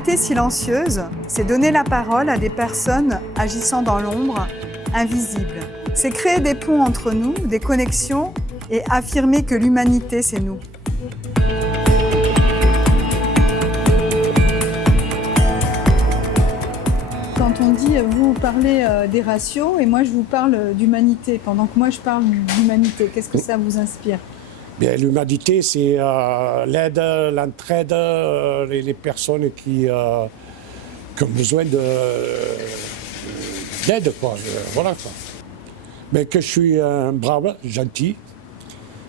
L'humanité silencieuse, c'est donner la parole à des personnes agissant dans l'ombre, invisibles. C'est créer des ponts entre nous, des connexions et affirmer que l'humanité, c'est nous. Quand on dit, vous parlez des ratios et moi je vous parle d'humanité, pendant que moi je parle d'humanité, qu'est-ce que ça vous inspire ? Bien, l'humanité, c'est l'aide, l'entraide, les personnes qui ont besoin d'aide, quoi. Voilà, quoi. Mais que je suis un brave, gentil,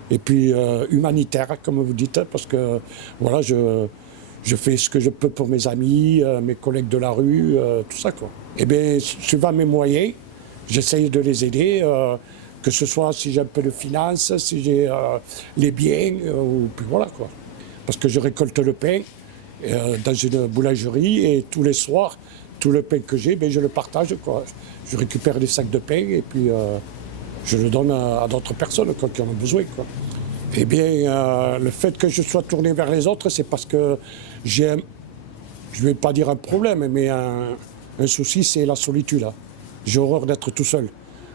et puis humanitaire, comme vous dites, parce que voilà, je fais ce que je peux pour mes amis, mes collègues de la rue, tout ça, quoi. Et bien, suivant mes moyens, j'essaye de les aider. Que ce soit si j'ai un peu de finances, si j'ai les biens, ou puis voilà, quoi. Parce que je récolte le pain dans une boulangerie et tous les soirs, tout le pain que j'ai, je le partage, quoi. Je récupère des sacs de pain et puis je le donne à d'autres personnes, quoi, qui en ont besoin, quoi. Eh bien, le fait que je sois tourné vers les autres, c'est parce que j'ai, je ne vais pas dire un problème, mais un souci, c'est la solitude. Hein. J'ai horreur d'être tout seul.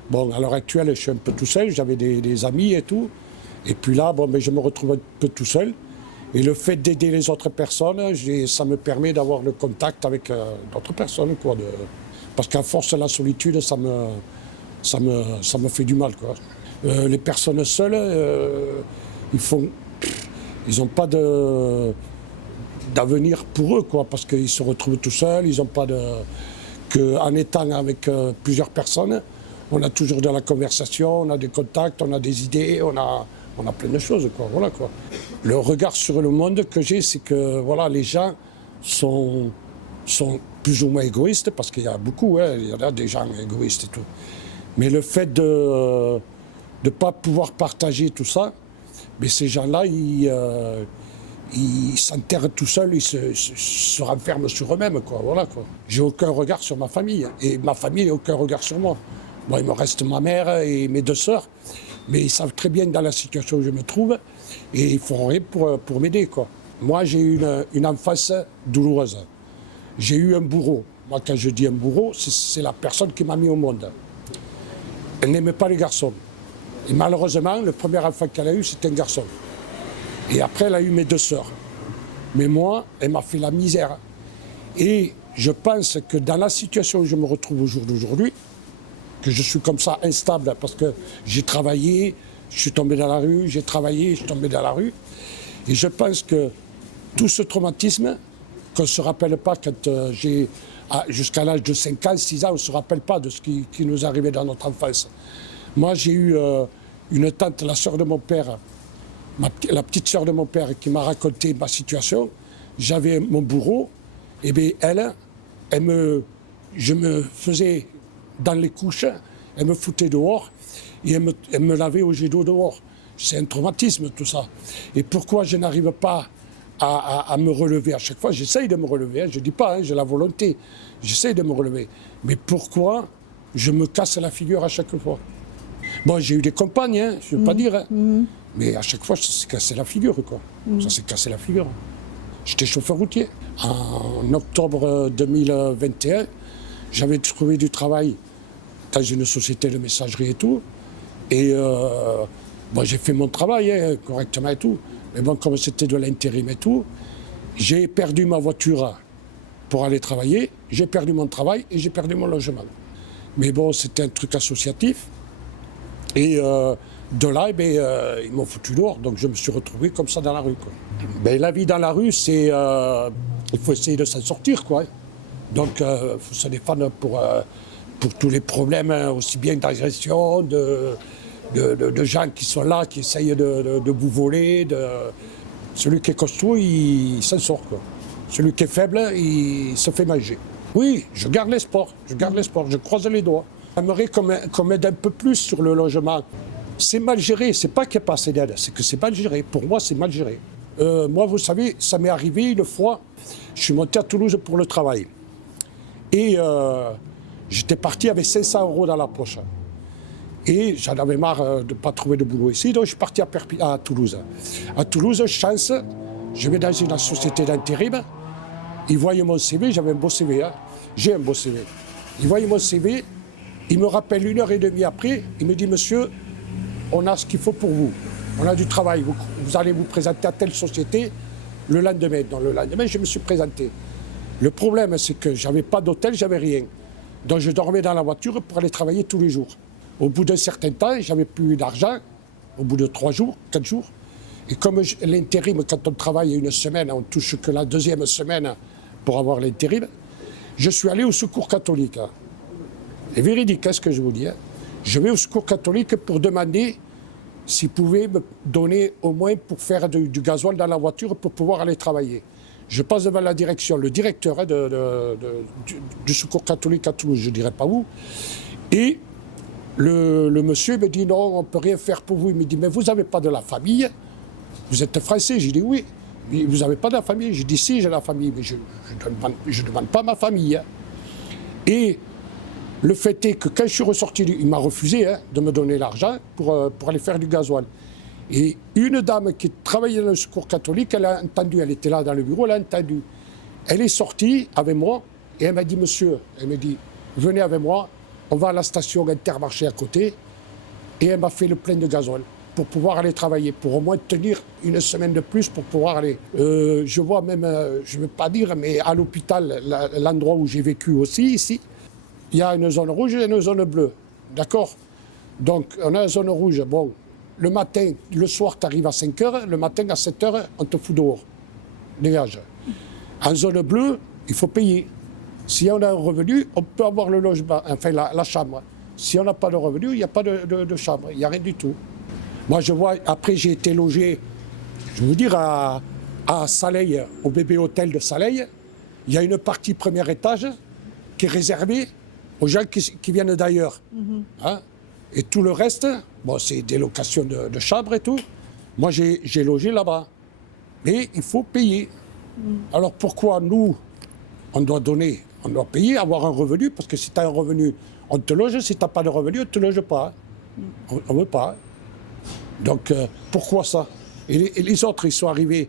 Bon, à l'heure actuelle, je suis un peu tout seul, j'avais des amis et tout. Et puis là, bon, je me retrouve un peu tout seul. Et le fait d'aider les autres personnes, ça me permet d'avoir le contact avec d'autres personnes, quoi. Parce qu'à force de la solitude, ça me fait du mal, quoi. Les personnes seules, ils n'ont pas d'avenir pour eux, quoi, parce qu'ils se retrouvent tout seuls, ils n'ont pas qu'en étant avec plusieurs personnes, on a toujours de la conversation, on a des contacts, on a des idées, on a plein de choses, quoi. Voilà, quoi. Le regard sur le monde que j'ai, c'est que voilà, les gens sont plus ou moins égoïstes, parce qu'il y a beaucoup, hein, il y a des gens égoïstes et tout. Mais le fait de ne pas pouvoir partager tout ça, mais ces gens-là, ils s'enterrent tout seuls, ils se renferment sur eux-mêmes, quoi. Voilà, quoi. J'ai aucun regard sur ma famille, et ma famille n'a aucun regard sur moi. Bon, il me reste ma mère et mes deux sœurs, mais ils savent très bien dans la situation où je me trouve et ils font rien pour m'aider, quoi. Moi, j'ai eu une enfance douloureuse. J'ai eu un bourreau. Moi, quand je dis un bourreau, c'est la personne qui m'a mis au monde. Elle n'aimait pas les garçons. Et malheureusement, le premier enfant qu'elle a eu, c'était un garçon. Et après, elle a eu mes deux sœurs. Mais moi, elle m'a fait la misère. Et je pense que dans la situation où je me retrouve au jour d'aujourd'hui, que je suis comme ça instable parce que j'ai travaillé, je suis tombé dans la rue, j'ai travaillé, je suis tombé dans la rue. Et je pense que tout ce traumatisme, qu'on ne se rappelle pas quand jusqu'à l'âge de 5 ans, 6 ans, on ne se rappelle pas de ce qui nous arrivait dans notre enfance. Moi, j'ai eu une tante, la sœur de mon père, la petite sœur de mon père, qui m'a raconté ma situation. J'avais mon bourreau, et bien je me faisais dans les couches, elle me foutait dehors et elle me lavait au jet d'eau dehors. C'est un traumatisme tout ça. Et pourquoi je n'arrive pas à me relever à chaque fois? J'essaye de me relever, hein, je ne dis pas, hein, j'ai la volonté, j'essaye de me relever. Mais pourquoi je me casse la figure à chaque fois? Bon, j'ai eu des compagnes, hein, je ne veux pas dire, hein, mais à chaque fois, ça s'est cassé la figure, quoi. Ça s'est cassé la figure. J'étais chauffeur routier. En octobre 2021, j'avais trouvé du travail dans une société de messagerie et tout. Et j'ai fait mon travail, hein, correctement et tout. Mais bon, comme c'était de l'intérim et tout, j'ai perdu ma voiture pour aller travailler, j'ai perdu mon travail et j'ai perdu mon logement. Mais bon, c'était un truc associatif. Et de là, ils m'ont foutu dehors. Donc je me suis retrouvé comme ça dans la rue, quoi. La vie dans la rue, c'est... il faut essayer de s'en sortir, quoi. Donc il faut se défendre pour tous les problèmes, hein, aussi bien d'agression, de gens qui sont là, qui essayent de vous voler. Celui qui est costaud, il s'en sort, quoi. Celui qui est faible, il se fait manger. Oui, je garde l'espoir, je croise les doigts. J'aimerais qu'on m'aide un peu plus sur le logement. C'est mal géré, c'est pas qu'il n'y a pas assez d'aide, c'est que c'est mal géré. Pour moi, c'est mal géré. Moi, vous savez, ça m'est arrivé une fois, je suis monté à Toulouse pour le travail. Et j'étais parti avec 500 € dans la poche. Et j'en avais marre de ne pas trouver de boulot ici, donc je suis parti à Toulouse. À Toulouse, chance, je vais dans une société d'intérim il voyait mon CV, j'avais un beau CV, hein. J'ai un beau CV. Il voyait mon CV, il me rappelle 1h30 après, il me dit, monsieur, on a ce qu'il faut pour vous. On a du travail, vous allez vous présenter à telle société le lendemain. Dans le lendemain, je me suis présenté. Le problème, c'est que je n'avais pas d'hôtel, j'avais rien. Donc je dormais dans la voiture pour aller travailler tous les jours. Au bout d'un certain temps, j'avais plus d'argent, au bout de 3 jours, 4 jours. Et comme l'intérim, quand on travaille une semaine, on touche que la deuxième semaine pour avoir l'intérim, je suis allé au Secours catholique. C'est véridique, ce que je vous dis. Je vais au Secours catholique pour demander s'ils pouvaient me donner au moins pour faire du gasoil dans la voiture pour pouvoir aller travailler. Je passe devant la direction, le directeur du Secours catholique à Toulouse, je ne dirais pas où, et le monsieur me dit non, on ne peut rien faire pour vous. Il me dit mais vous n'avez pas de la famille, vous êtes français. J'ai dit oui. Mais vous n'avez pas de la famille? J'ai dit si, j'ai la famille, mais je ne demande pas ma famille. Et le fait est que quand je suis ressorti, il m'a refusé de me donner l'argent pour aller faire du gasoil. Et une dame qui travaillait dans le Secours catholique, elle a entendu, elle était là dans le bureau, elle a entendu. Elle est sortie avec moi et elle m'a dit, monsieur, elle me dit, venez avec moi, on va à la station Intermarché à côté. Et elle m'a fait le plein de gasoil pour pouvoir aller travailler, pour au moins tenir une semaine de plus pour pouvoir aller. Je vois même, je ne veux pas dire, mais à l'hôpital, l'endroit où j'ai vécu aussi, ici, il y a une zone rouge et une zone bleue. D'accord? Donc, on a une zone rouge. Bon, le matin, le soir, tu arrives à 5 h, le matin, à 7 h, on te fout dehors. Dégage. En zone bleue, il faut payer. Si on a un revenu, on peut avoir le logement, enfin la chambre. Si on n'a pas de revenu, il n'y a pas de chambre, il n'y a rien du tout. Moi, je vois, après, j'ai été logé, je veux dire, à Saleil, au bébé hôtel de Saleil. Il y a une partie premier étage qui est réservée aux gens qui viennent d'ailleurs. Hein? Et tout le reste, bon, c'est des locations de chambres et tout. Moi, j'ai logé là-bas. Mais il faut payer. Alors pourquoi nous, on doit donner, on doit payer, avoir un revenu? Parce que si tu as un revenu, on te loge. Si tu n'as pas de revenu, on ne te loge pas. On ne veut pas. Donc pourquoi ça? Et les autres, ils sont arrivés.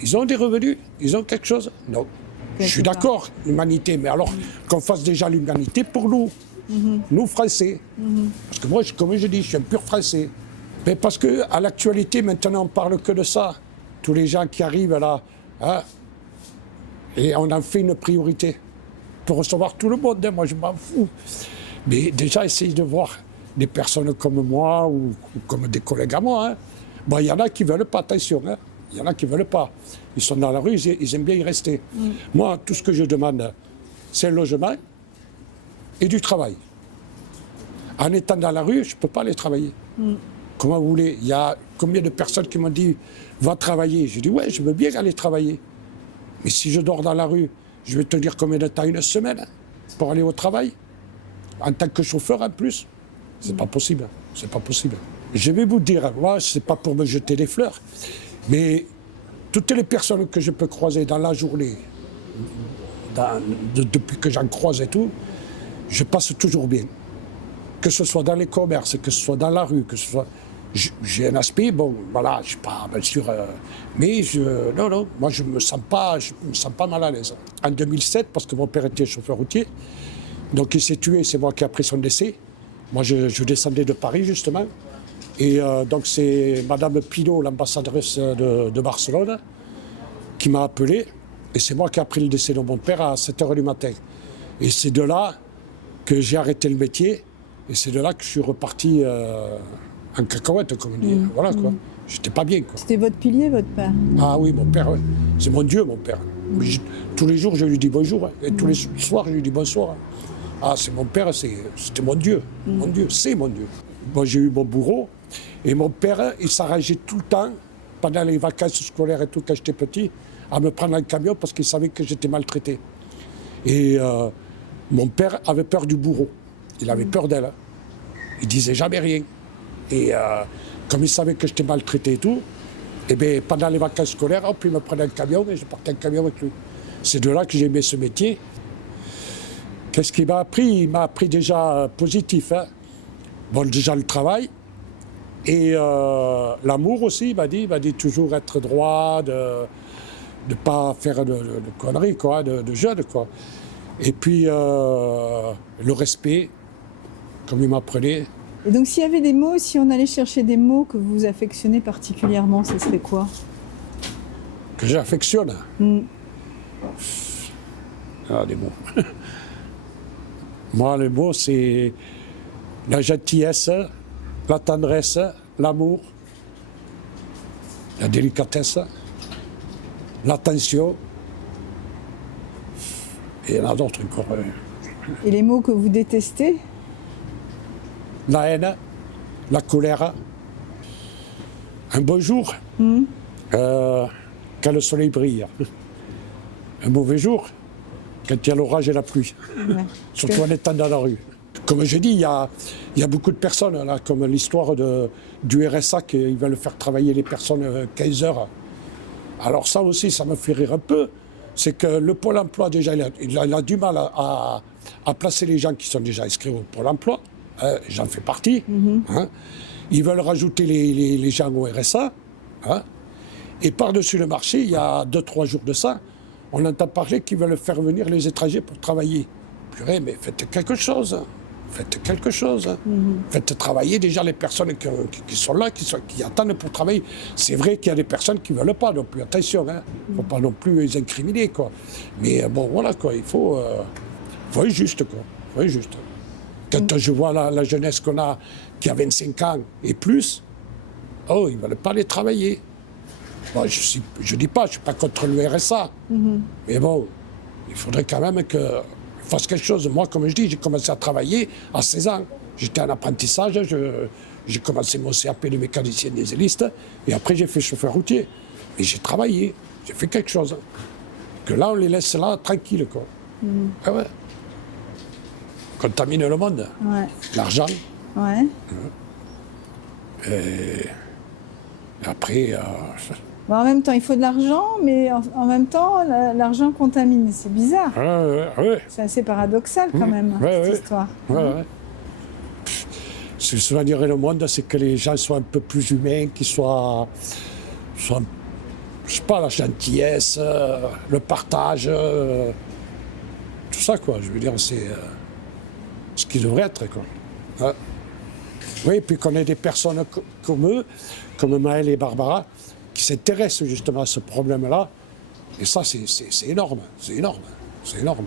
Ils ont des revenus? Ils ont quelque chose? Non. Je suis d'accord, l'humanité, mais alors qu'on fasse déjà l'humanité pour nous, nous Français. Parce que moi, comme je dis, je suis un pur Français. Mais parce qu'à l'actualité, maintenant, on ne parle que de ça. Tous les gens qui arrivent là, hein, et on en fait une priorité pour recevoir tout le monde. Moi, je m'en fous. Mais déjà, essayer de voir des personnes comme moi ou comme des collègues à moi. Hein. Bon, il y en a qui ne veulent pas, attention. Hein. Il y en a qui ne veulent pas. Ils sont dans la rue, ils aiment bien y rester. Moi, tout ce que je demande, c'est un logement et du travail. En étant dans la rue, je ne peux pas aller travailler. Comment vous voulez? Il y a combien de personnes qui m'ont dit « va travailler ». Je dis « ouais, je veux bien aller travailler. Mais si je dors dans la rue, je vais tenir combien de temps? Une semaine pour aller au travail? En tant que chauffeur en plus? C'est pas possible. C'est pas possible. Je vais vous dire, moi, c'est pas pour me jeter des fleurs, mais toutes les personnes que je peux croiser dans la journée, depuis que j'en croise et tout, je passe toujours bien. Que ce soit dans les commerces, que ce soit dans la rue, que ce soit... J'ai un aspect, bon, voilà, je ne suis pas, bien sûr... mais non, moi je ne me sens pas mal à l'aise. En 2007, parce que mon père était chauffeur routier, donc il s'est tué, c'est moi qui ai appris son décès. Moi, je descendais de Paris, justement. Et donc, c'est Madame Pinault, l'ambassadrice de Barcelone, qui m'a appelé. Et c'est moi qui ai appris le décès de mon père à 7 h du matin. Et c'est de là que j'ai arrêté le métier. Et c'est de là que je suis reparti en cacahuète, comme on dit. Voilà, quoi. J'étais pas bien, quoi. C'était votre pilier, votre père? Ah oui, mon père, ouais. C'est mon Dieu, mon père. Tous les jours, je lui dis bonjour. Hein. Et tous les soirs, je lui dis bonsoir. Hein. Ah, c'est mon père, c'était mon Dieu. Mon Dieu, c'est mon Dieu. Moi, j'ai eu mon bourreau. Et mon père, il s'arrangeait tout le temps, pendant les vacances scolaires et tout, quand j'étais petit, à me prendre un camion parce qu'il savait que j'étais maltraité. Et mon père avait peur du bourreau. Il avait peur d'elle. Hein. Il disait jamais rien. Et comme il savait que j'étais maltraité et tout, et bien, pendant les vacances scolaires, hop, il me prenait un camion et je partais en camion avec lui. C'est de là que j'ai aimé ce métier. Qu'est-ce qu'il m'a appris? Il m'a appris déjà positif. Hein. Bon, déjà le travail. Et l'amour aussi, il m'a dit toujours être droit, de pas faire de conneries, quoi, de jeunes, quoi. Et puis, le respect, comme il m'apprenait. Et donc s'il y avait des mots, si on allait chercher des mots que vous affectionnez particulièrement, ce serait quoi? Que j'affectionne. Ah, des mots. Moi, les mots, c'est la gentillesse, la tendresse, l'amour, la délicatesse, l'attention. Et il y en a d'autres encore. Et les mots que vous détestez? La haine, la colère. Un beau jour, quand le soleil brille. Un mauvais jour, quand il y a l'orage et la pluie. Ouais. Surtout en étant dans la rue. Comme je dis, il y a beaucoup de personnes, là, comme l'histoire du RSA, qui veulent faire travailler les personnes 15 heures. Alors ça aussi, ça me fait rire un peu. C'est que le Pôle emploi, déjà, il a du mal à placer les gens qui sont déjà inscrits au Pôle emploi. J'en fais partie. Hein. Ils veulent rajouter les gens au RSA. Hein. Et par-dessus le marché, il y a 2-3 jours de ça, on entend parler qu'ils veulent faire venir les étrangers pour travailler. Purée, mais faites quelque chose. Faites quelque chose. Faites travailler déjà les personnes qui sont là, qui attendent pour travailler. C'est vrai qu'il y a des personnes qui ne veulent pas non plus. Attention, il ne faut pas non plus les incriminer, quoi. Mais bon, voilà, quoi. Il faut être juste, quoi. Faut être juste. Quand je vois la jeunesse qu'on a, qui a 25 ans et plus, oh, ils ne veulent pas aller travailler. Bon, je dis pas, je ne suis pas contre le RSA. Mais bon, il faudrait quand même que fasse quelque chose. Moi, comme je dis, j'ai commencé à travailler à 16 ans. J'étais en apprentissage, j'ai commencé mon CAP de mécanicien dieseliste, et après j'ai fait chauffeur routier. Mais j'ai travaillé, j'ai fait quelque chose. Que là, on les laisse là, tranquilles, quoi. Ah ouais. Contamine le monde. Ouais. L'argent. Ouais. Et après... Bon, en même temps, il faut de l'argent, mais en même temps, l'argent contamine. C'est bizarre. ouais. C'est assez paradoxal quand même, cette histoire. Ouais. Ce que je veux dire le monde, c'est que les gens soient un peu plus humains, qu'ils soient je sais pas, la gentillesse, le partage, tout ça, quoi. Je veux dire, c'est ce qui devrait être, quoi. Ouais. Oui, puis qu'on ait des personnes comme eux, comme Maëlle et Barbara, qui s'intéressent justement à ce problème-là. Et ça, c'est énorme, c'est énorme, c'est énorme.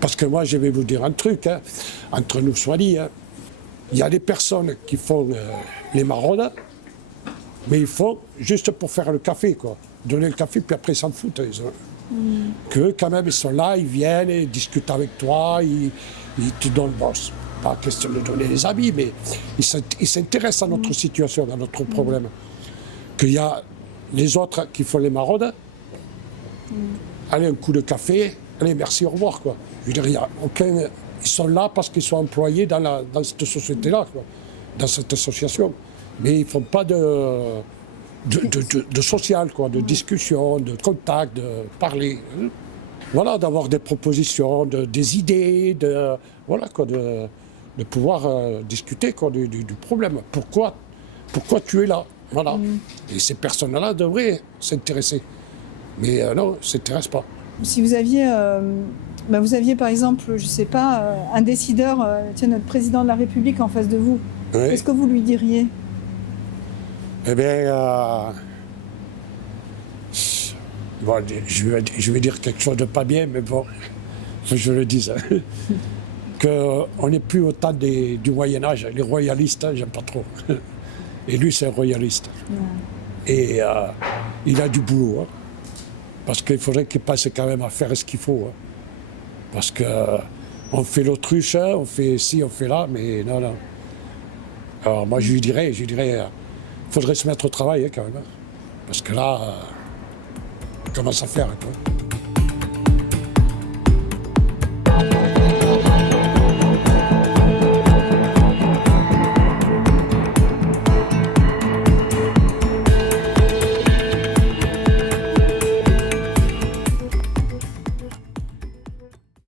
Parce que moi, je vais vous dire un truc, hein, entre nous soit dit, hein, il y a des personnes qui font les maraudes, mais ils font juste pour faire le café, quoi. Donner le café, puis après, ils s'en foutent. Qu'eux, quand même, ils sont là, ils viennent, ils discutent avec toi, ils te donnent... Bon, c'est pas question de donner des avis, mais ils s'intéressent à notre situation, à notre problème. Qu'il y a les autres qui font les maraudes, allez, un coup de café, allez, merci, au revoir, quoi. Je veux dire, il y a aucun... Ils sont là parce qu'ils sont employés dans cette société-là, quoi, dans cette association. Mais ils ne font pas de social, quoi, de discussion, de contact, de parler. Hein. Voilà, d'avoir des propositions, des idées, voilà, quoi, de pouvoir discuter, quoi, du problème. Pourquoi tu es là? Voilà. Et ces personnes-là devraient s'intéresser. Mais non, ils ne s'intéressent pas. Si vous aviez, vous aviez par exemple, je ne sais pas, un décideur, notre président de la République en face de vous, Oui. qu'est-ce que vous lui diriez? Eh bien, bon, je vais dire quelque chose de pas bien, mais bon, faut que je le dise. Hein. Qu'on n'est plus au temps du Moyen-Âge. Les royalistes, hein, j'aime pas trop. Et lui, c'est un royaliste. Et il a du boulot. Hein. Parce qu'il faudrait qu'il passe quand même à faire ce qu'il faut. Hein. Parce qu'on fait l'autruche, hein, on fait ci, on fait là, mais non. Alors moi, je lui dirais, il faudrait se mettre au travail, hein, quand même. Hein. Parce que là, on commence à faire. Quoi.